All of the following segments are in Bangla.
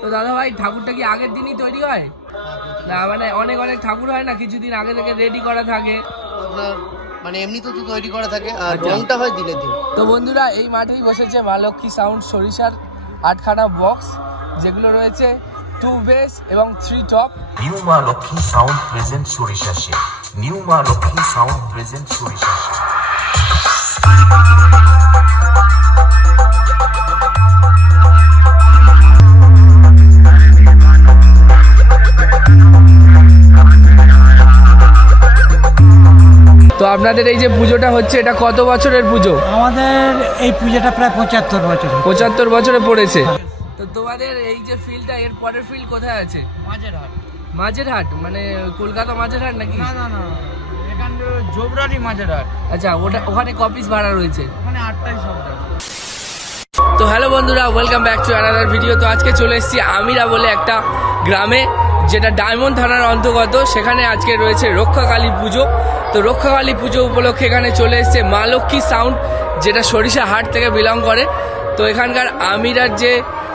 তো দাদা ভাই ঠাকুরটা কি আগের দিনই তৈরি হয় না মানে অনেক অনেক ঠাকুর হয় না কিছুদিন আগে থেকে রেডি করা থাকে আপনার মানে এমনি তো তৈরি করা থাকে আর রংটা হয় দিনের দিন। তো বন্ধুরা এই মাঠেই বসেছে মা লক্ষ্মী সাউন্ড সরিষার 8খানা বক্স যেগুলো রয়েছে 2 বেস এবং 3 টপ। নিউ মা লক্ষ্মী সাউন্ড প্রেজেন্ট সরিষা শে নিউ মা লক্ষ্মী সাউন্ড প্রেজেন্ট সরিষা শে। তো আপনাদের এই যে পুজোটা হচ্ছে এটা কত বছরের পুজো? আমাদের এই পুজোটা প্রায় 75 বছর। 75 বছরে পড়েছে। তো তোমাদের এই যে ফিল্ডটা এর পরের ফিল্ড কোথায় আছে? মাঝেরহাট। মাঝেরহাট মানে কলকাতা মাঝেরহাট নাকি? না না না, এখানে জোবরানি মাঝেরহাট। আচ্ছা ওখানে কপিস ভাড়া রয়েছে? ওখানে 8টাই সবটা। তো হ্যালো বন্ধুরা, welcome back to another video. তো আজকে চলে এসেছি আমিরা বলে একটা গ্রামে যেটা ডায়মন্ড থানার অন্তর্গত। সেখানে আজকে রয়েছে রক্ষাকালী পুজো। তো রক্ষাকালী পুজো উপলক্ষে এখানে চলে এসেছে মা লক্ষ্মী সাউন্ড, যেটা সরিষা হাট থেকে বিলং করে। তো এখানকার আমিরার যে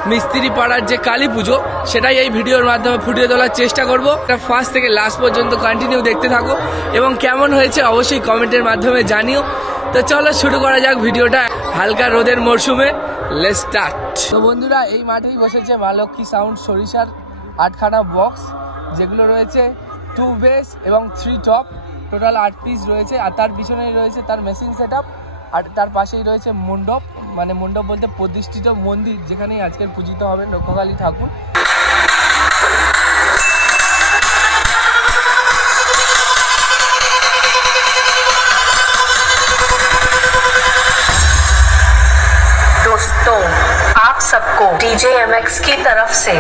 মিস্ত্রি পাড়ার যে কালী পুজো সেটাই এই ভিডিওর মাধ্যমে ফুটিয়ে তোলার চেষ্টা করবো। এটা ফার্স্ট থেকে লাস্ট পর্যন্ত কন্টিনিউ দেখতে থাকো এবং কেমন হয়েছে অবশ্যই কমেন্টের মাধ্যমে জানিও। তো চলো শুরু করা যাক ভিডিওটা হালকা রোদের মরশুমে। Let's start. তো বন্ধুরা এই মাঠেই বসেছে মা লক্ষ্মী সাউন্ড সরিষার 8খানা বক্স যেগুলো রয়েছে 2 বেস এবং 3 টপ, টোটাল 8 পিস রয়েছে। আর তার পিছনেই রয়েছে তার মেশিন সেট আপ, আর তার পাশেই রয়েছে মণ্ডপ, মানে মণ্ডপ বলতে প্রতিষ্ঠিত মন্দির যেখানেই আজকের পূজিত হবেন রক্ষাকালী ঠাকুর। दोस्तों आप सबको DJMX की तरफ से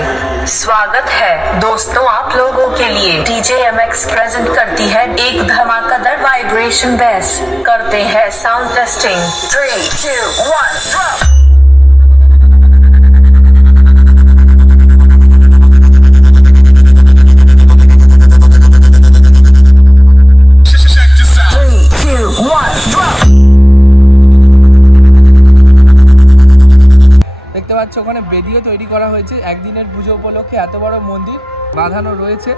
स्वागत है। दोस्तों आप लोगों के लिए DJMX प्रेजेंट करती है एक धमाकेदार वाइब्रेशन बेस। करते हैं साउंड टेस्टिंग। 3, 2, 1 ड्रॉप। দেখতে পাচ্ছ ওখানে বেদিও তৈরি করা হয়েছে। একদিনের পুজো উপলক্ষে এত বড় মন্দির বাঁধানো রয়েছে।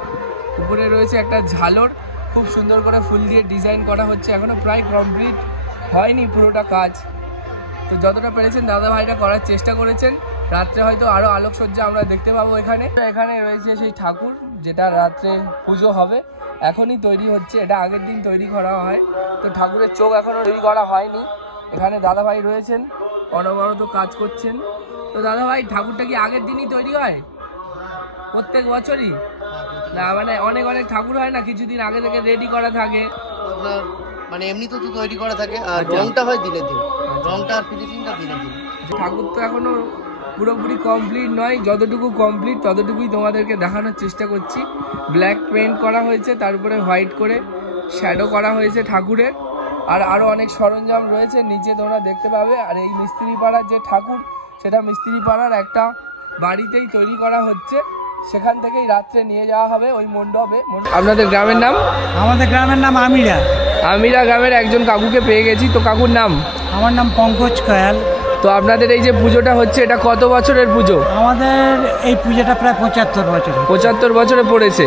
উপরে রয়েছে একটা ঝালর, খুব সুন্দর করে ফুল দিয়ে ডিজাইন করা হচ্ছে। এখনো প্রায় কমপ্লিট হয়নি পুরোটা কাজ। তো যতটা পেরেছেন দাদা ভাইরা করার চেষ্টা করেছেন। রাত্রে হয়তো আরও আলোকসজ্জা আমরা দেখতে পাবো এখানে। এখানে রয়েছে সেই ঠাকুর যেটা রাত্রে পুজো হবে, এখনই তৈরি হচ্ছে। এটা আগের দিন তৈরি করা হয়। তো ঠাকুরের চোখ এখনও তৈরি করা হয়নি। এখানে দাদা ভাই রয়েছেন, অনবরত কাজ করছেন। তো দাদা ভাই ঠাকুরটা কি আগের দিনই তৈরি হয় প্রত্যেক বছরই না মানে অনেক অনেক ঠাকুর হয় না কিছুদিন আগে থেকে রেডি করা থাকে? আপনার মানে এমনি তো তৈরি করা থাকে আর রংটা হয় দিনের দিন। রংটা আর ফিনিশিংটা দিনের দিন। ঠাকুর তো এখনো পুরোপুরি কমপ্লিট নয়, যতটুকু কমপ্লিট ততটুকুই তোমাদেরকে দেখানোর চেষ্টা করছি। ব্ল্যাক পেইন্ট করা হয়েছে, তার উপরে হোয়াইট করে শ্যাডো করা হয়েছে ঠাকুরের। আর আরও অনেক সরঞ্জাম রয়েছে নিচে তোমরা দেখতে পাবে। আর এই মিস্ত্রি পাড়ার যে ঠাকুর সেটা মিস্ত্রি পাড়ার একটা বাড়িতেই তৈরি করা হচ্ছে, সেখান থেকেই রাত্রে নিয়ে যাওয়া হবে ওই মণ্ডপে। আপনাদের গ্রামের নাম? আমাদের গ্রামের নাম আমিরা। আমিরা গ্রামের একজন কাকুকে পেয়ে গেছি। তো কাকুর নাম? আমার নাম পঙ্কজ কয়াল। তো আপনাদের এই যে পুজোটা হচ্ছে এটা কত বছরের পুজো? আমাদের এই পুজোটা প্রায় 75 বছর। 75 বছরে পড়েছে।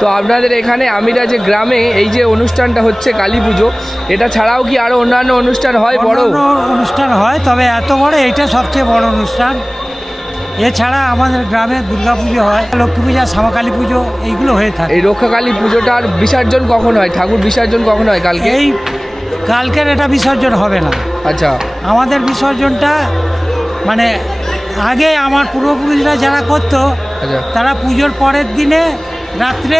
তো আপনাদের এখানে আমিরা যে গ্রামে এই যে অনুষ্ঠানটা হচ্ছে কালী পুজো, এটা ছাড়াও কি আরো অন্যান্য অনুষ্ঠান হয়? বড় অনুষ্ঠান হয়, তবে এত বড় এইটা সবচেয়ে বড় অনুষ্ঠান। এছাড়া আমাদের গ্রামে দুর্গা পুজো হয়, লক্ষ্মী পূজা, শ্যামাকালী পুজো, এইগুলো হয়ে থাকে। এই রক্ষাকালী পুজোটার বিসর্জন কখন হয়? ঠাকুর বিসর্জন কখন হয়? কালকে? এই কালকের এটা বিসর্জন হবে না। আচ্ছা, আমাদের বিসর্জনটা মানে আগে আমার পূর্বপুরুষরা যারা করতো, আচ্ছা, তারা পুজোর পরের দিনে রাত্রে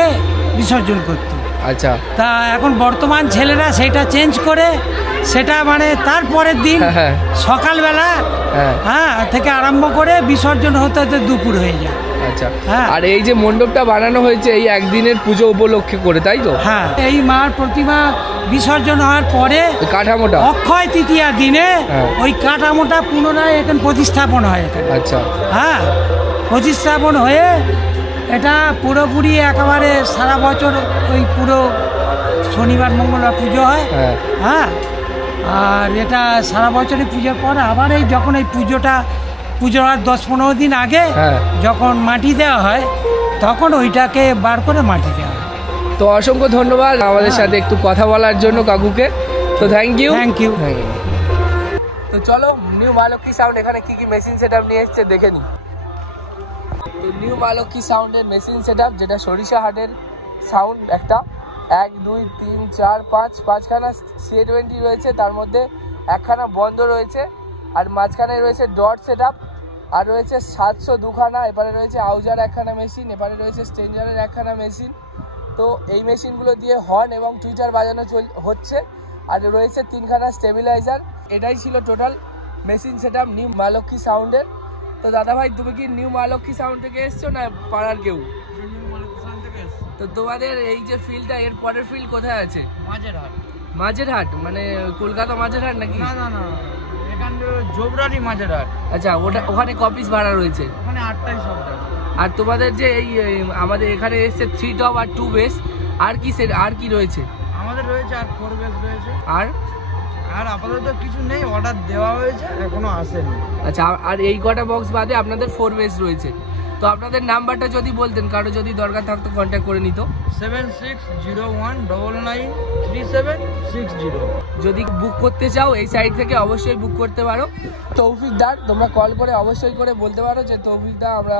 বিসর্জন করত। আচ্ছা, তা এখন বর্তমান ছেলেরা সেটা চেঞ্জ করে সেটা মানে তার পরের দিন সকালবেলা থেকে আরম্ভ করে বিসর্জন হতে হতে দুপুর হয়ে যায়। আচ্ছা, আর এই যে মণ্ডপটা বানানো হয়েছে এই একদিনের পুজো উপলক্ষে করে, তাই তো? হ্যাঁ, এই মার প্রতিমা বিসর্জন হওয়ার পরে কাঠামোটা অক্ষয় তৃতীয়ার দিনে ওই কাঠামোটা পুনরায় এখানে প্রতিস্থাপন হয় এখানে। আচ্ছা, হ্যাঁ, প্রতিস্থাপন হয়ে এটা পুরোপুরি একেবারে সারা বছর ওই পুরো শনিবার মঙ্গলবার পুজো হয়। হ্যাঁ, আর এটা সারা বছরই পুজোর পরে আবার এই যখন এই পুজোটা পুজোর আর 10-15 দিন আগে হ্যাঁ। যখন মাটি দেওয়া হয় তখন ওইটাকে বার করে মাটি দেওয়া হয়। তো অসংখ্য ধন্যবাদ আমাদের সাথে একটু কথা বলার জন্য কাকুকে। তো থ্যাংক ইউ। Thank you. তো চলো নিউ মা লক্ষ্মী সাউন্ড এখানে কি কি মেশিন সেটআপ নিয়ে এসেছে দেখে নি। তো নিউ মা লক্ষ্মী সাউন্ডের মেশিন সেটআপ, যেটা সরিষাহাটের সাউন্ড একটা 1 2 3 4 5 5খানা C20 রয়েছে, তার মধ্যে একখানা বন্ধ রয়েছে, আর মাঝখানে রয়েছে ডট সেটআপ, আর রয়েছে 700 দুখানা। এবারে রয়েছে আউজার একখানা মেশিন, এবারে রয়েছে স্ট্রেঞ্জারের একখানা মেশিন। তো এই মেশিনগুলো দিয়ে হর্ন এবং টুইটার বাজানো হচ্ছে, আর রয়েছে 3খানা স্টেবিলাইজার। এটাই ছিল টোটাল মেশিন সেটআপ নিউ মা লক্ষ্মী সাউন্ডের। তো দাদা ভাই, তুমি কি নিউ মা লক্ষ্মী সাউন্ড থেকে এসছো না পাড়ার কেউ? তো তোমাদের এই যে ফিল্ডটা, এর পরের ফিল্ড কোথায় আছে? মাঝেরহাট মানে কলকাতা মাঝেরহাট নাকি? না না না, এখানে জোবরালি মাঝেরহাট। আচ্ছা, ওখানে কপিস ভাড়া রয়েছে? ওখানে 8টাই শব্দ। আর তোমাদের যে এই আমাদের এখানে এসছে 3 টপ আর 2 বেস, আর কি আর কি রয়েছে? আমাদের রয়েছে আর 4 বেস রয়েছে। আর আপাতত কিছু নেই, অর্ডার দেওয়া হয়েছে, এখনো আসেনি। আচ্ছা, আর এই কটা বক্স বাদে আপনাদের 4 বেস রয়েছে। তো আপনাদের নাম্বারটা যদি বলতেন, কারো যদি দরকার থাকতো কন্ট্যাক্ট করে নিত। 7601993760। যদি বুক করতে চাও এই সাইট থেকে অবশ্যই বুক করতে পারো। তৌফিকদার, তোমরা কল করে অবশ্যই করে বলতে পারো যে তৌফিকদা, আমরা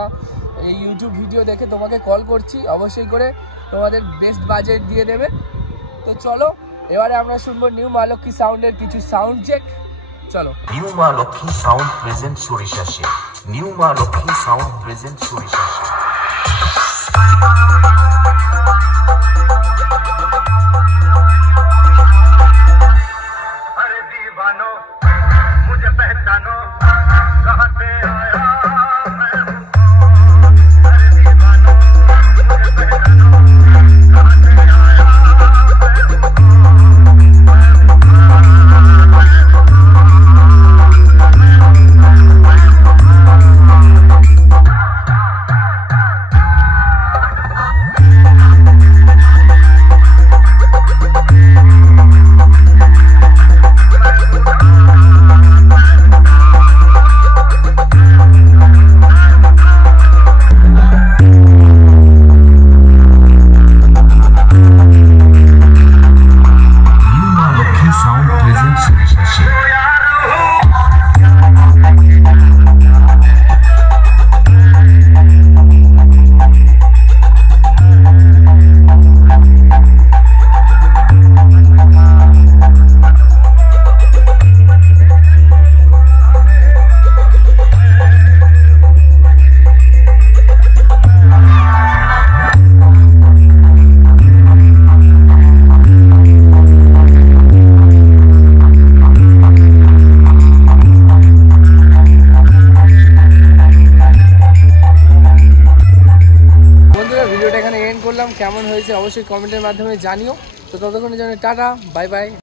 এই ইউটিউব ভিডিও দেখে তোমাকে কল করছি, অবশ্যই করে তোমাদের বেস্ট বাজেট দিয়ে দেবে। তো চলো এবারে আমরা শুনবো নিউ মা লক্ষ্মী সাউন্ডের কিছু সাউন্ড চেক। চলো। নিউ মা লক্ষ্মী সাউন্ড প্রেজেন্ট সরিষাশে। নিউ মা লক্ষ্মী সাউন্ড প্রেজেন্ট সরিষাশে। अरे दीवानो मुझे पहचानो, कहाँ से आया मैं हूँ कौन? अरे दीवानो मुझे पहचानो, कहाँ से आया मैं हूँ কেমন হয়েছে অবশ্যই কমেন্টের মাধ্যমে জানিও। তো ততক্ষণের জন্য টাটা, বাই বাই।